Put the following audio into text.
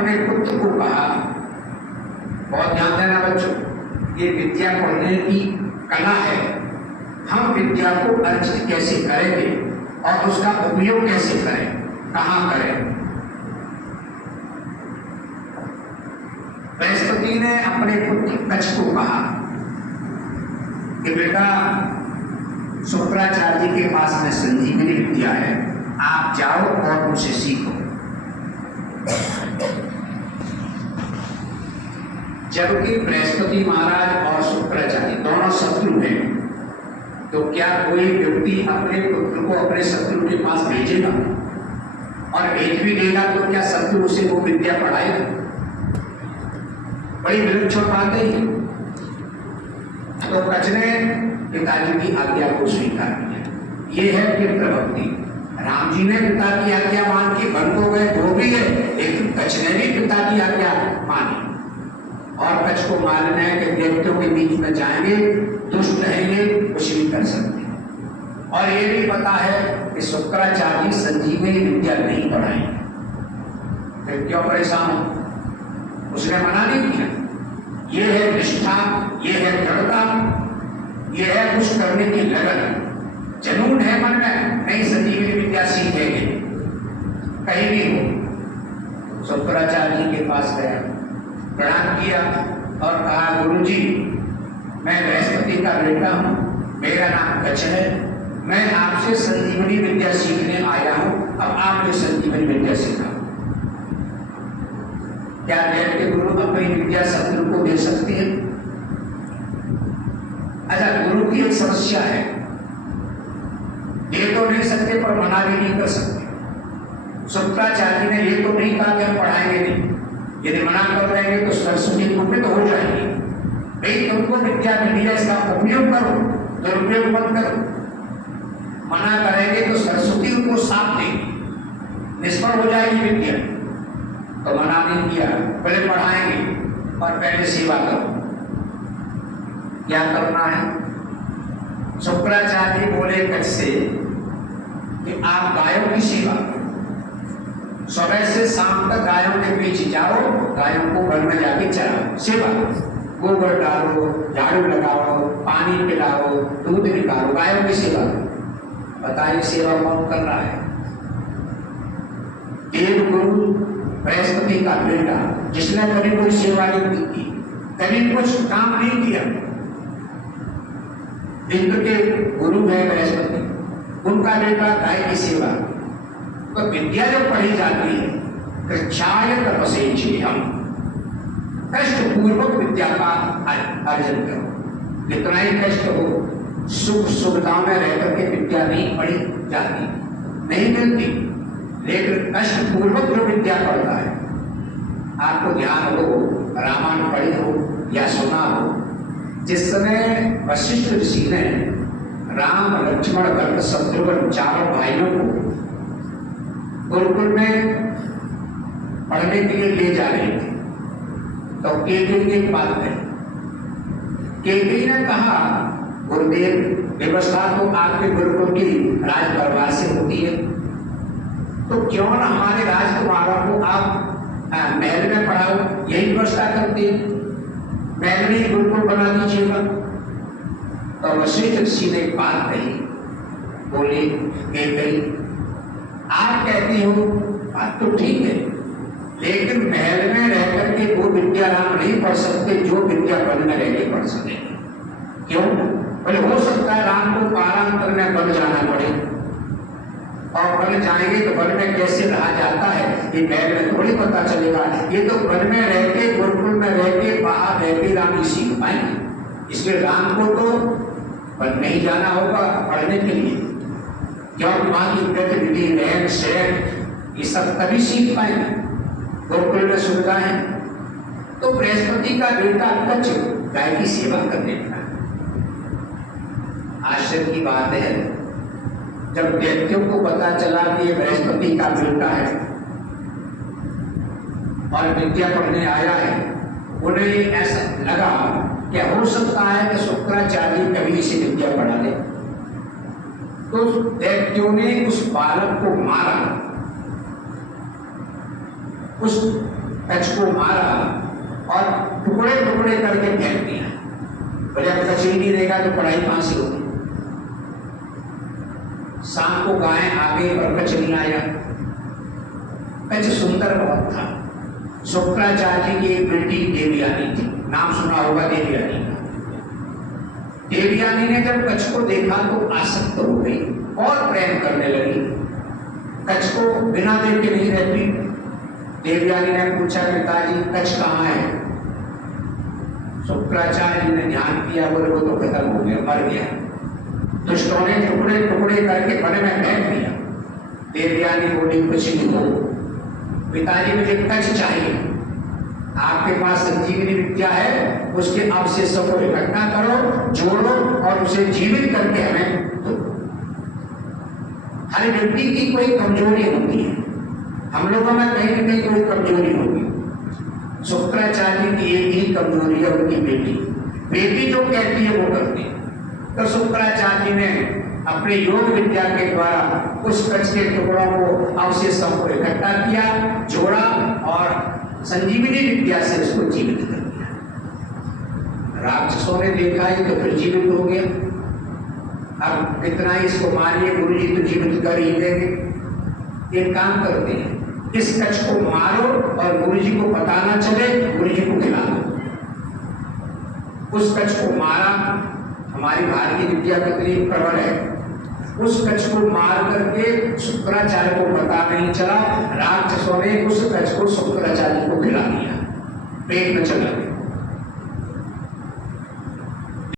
अपने पुत्र को कहा, बहुत ध्यान देना बच्चों, ये विद्या पढ़ने की कला है, हम विद्या को अर्जित कैसे करेंगे और उसका उपयोग कैसे करें, कहाँ करें। बृहस्पति ने अपने पुत्र कच्छ को कहा कि बेटा शुक्राचार्य जी के पास में संजीवनी विद्या है, आप जाओ और उनसे सीखो। जबकि बृहस्पति महाराज और शुक्राचार्य दोनों शत्रु हैं, तो क्या कोई व्यक्ति अपने पुत्र को अपने शत्रु के पास भेजेगा? और भेज भी देगा तो क्या शत्रु उसे वो विद्या पढ़ाएगा? बड़ी विलक्षण बात है। तो कच्छ ने पिताजी की आज्ञा को स्वीकार किया। ये है पितृ भक्ति। राम जी ने पिता की आज्ञा मान के वन को गए, वो भी है, लेकिन कच्छ ने भी पिता की आज्ञा मानी। और कच्छ को मालूम है कि देवताओं के बीच में जाएंगे, दुष्ट रहेंगे, कुछ भी कर सकते हैं। और ये भी पता है कि शुक्राचार्य संजीवनी विद्या नहीं पढ़ाएंगे, फिर क्यों परेशान हो? उसने मना नहीं किया। ये है निष्ठा, ये है दृढ़ता, ये है कुछ करने की लगन, जुनून है मन में, नहीं संजीवनी विद्या सीखेंगे कहीं भी हो। शुक्राचार्य जी के पास गया, प्रणाम किया और कहा, गुरुजी मैं बृहस्पति का बेटा हूँ, मेरा नाम कच्छ है, मैं आपसे संजीवनी विद्या सीखने आया हूँ, अब आप मुझे संजीवनी विद्या सिखाओ। क्या दैत्य गुरु अपनी विद्या शत्रु को दे सकते हैं? अच्छा, गुरु की एक समस्या है, दे तो नहीं सकते पर मना भी नहीं कर सकते। शुक्राचार्य ने ये तो नहीं कहा कि हम पढ़ाएंगे नहीं, यदि मना कर देंगे तो सरस्वती कुपित हो जाएंगे। भाई तुमको विद्या मिली है, इसका उपयोग करो, दुरुपयोग मत करो। मना करेंगे तो सरस्वती उनको साथ देगी, निष्फल हो जाएगी विद्या। तो मना नहीं किया, पहले पढ़ाएंगे और पहले सेवा करो। क्या करना है? शुक्राचार्य बोले कच्छ से कि आप गायों की सेवा करो, सुबह से शाम तक गायों के पीछे जाओ, गायों को घर में जाके चराओ, सेवा करो, गोबर डालो, झाड़ू लगाओ, पानी पिलाओ, दूध निकालो, गायों की सेवा करो। बताइए सेवा कौन कर रहा है? देव गुरु बृहस्पति का बेटा, जिसने कभी कोई सेवा नहीं की, कभी कुछ काम नहीं किया। इंद्र के गुरु है बृहस्पति, उनका बेटा गाय की सेवा। तो विद्या जो पढ़ी जाती है, कृच्छाय तपसे हम, कष्ट पूर्वक विद्या का अर्जन करो। जितना ही कष्ट हो, सुख सुविधाओं में रहकर के विद्या नहीं पढ़ी जाती, नहीं मिलती, लेकिन कष्ट पूर्वक जो विद्या पढ़ता है। आपको ध्यान हो, रामायण पढ़ी हो या सुना हो, जिस समय वशिष्ठ ऋषि ने राम लक्ष्मण भरत शत्रुघ्न चारों भाइयों को गुरुकुल में पढ़ने के लिए ले जा रहे थे, तो केकई ने एक बात कही। केकई ने कहा, गुरुदेव व्यवस्था तो आपके गुरुकुल की राज दरबार से होती है, तो क्यों न हमारे राजकुमारों को आप महल में पढ़ाओ, यही व्यवस्था करते हैं, महल में गुरुकुल बना दीजिएगा। तो वशिष्ठ ऋषि ने एक बात कही, बोले केकई आप कहती हो बात तो ठीक है, लेकिन महल में रह करके वो विद्या राम नहीं पढ़ सकते जो विद्या वन में रह के पढ़ सके। क्यों? बोले हो सकता है राम को कालांतर में वन जाना पड़े, और वन जाएंगे तो वन में कैसे रहा जाता है ये महल में थोड़ी पता चलेगा। ये तो वन में रह के, गुरुकुल में रह के, बाहर रह के राम सीख पाएंगे। इसलिए राम को तो वन में ही जाना होगा पढ़ने के लिए, क्योंकि वहां की गतिविधि, रहन सहन, ये सब तभी सीख पाएंगे, गुरुकुल में सुविधा है। तो बृहस्पति का बेटा कच्छ गाय की सेवा करने लगा। आश्चर्य की बात है, जब व्यक्तियों को पता चला कि ये बृहस्पति का बेटा है और विद्या पढ़ने आया है, उन्हें ऐसा लगा कि हो सकता है कि शुक्राचार्य कभी इसे विद्या पढ़ा दे। तो दैत्यों ने उस बालक को मारा, उस कच्छ को मारा और टुकड़े टुकड़े करके फेंक दिया। और जब कच्छ ही नहीं रहेगा तो पढ़ाई कहां से होगी। शाम को गाय आ गई और कच्छ नहीं आया। कच्छ सुंदर बहुत था। शुक्राचार्य जी की एक बेटी देवयानी थी, नाम सुना होगा देवयानी का। देवयानी ने जब कच्छ को देखा तो आसक्त हो गई और प्रेम करने लगी। कच्छ को बिना देखे नहीं रहती। देवयानी ने पूछा, पिताजी कच्छ कहाँ है? शुक्राचार्य जी ने ध्यान किया, बोले वो तो खत्म हो गया, मर गया। दुष्टों ने टुकड़े टुकड़े करके वन में फेंक दिया। देवयानी बोली, कुछ नहीं हो पिताजी, मुझे कच्छ चाहिए। आपके पास संजीवनी विद्या है, उसके अवशेषों को इकट्ठा करो, जोड़ो और उसे जीवित करके हमें दो। हर व्यक्ति की कोई कमजोरी होती है, हम लोगों में कहीं न कहीं कोई कमजोरी होगी। शुक्राचार्य की एक ही कमजोरी है, उनकी बेटी। बेटी जो कहती है वो करती है। तो शुक्राचार्य ने अपने योग विद्या के द्वारा उस कच्छ के टुकड़ों को अवशेषों को इकट्ठा किया, जोड़ा और संजीवनी विद्या से उसको जीवित कर दिया। राक्षसों ने देखा ही तो फिर जीवित हो गया। अब कितना ही इसको मारिए, गुरु जी तो जीवित कर ही देंगे। एक काम करते हैं, इस कच्छ को मारो और गुरु जी को पता ना चले, गुरु जी को खिला दो। उस कच्छ को मारा। हमारी भारतीय विद्या कितनी प्रबल है। उस कच्छ को मार करके शुक्राचार्य को पता नहीं चला। राक्षसों ने उस कच्छ को शुक्राचार्य को खिला दिया, पेट में चला गया।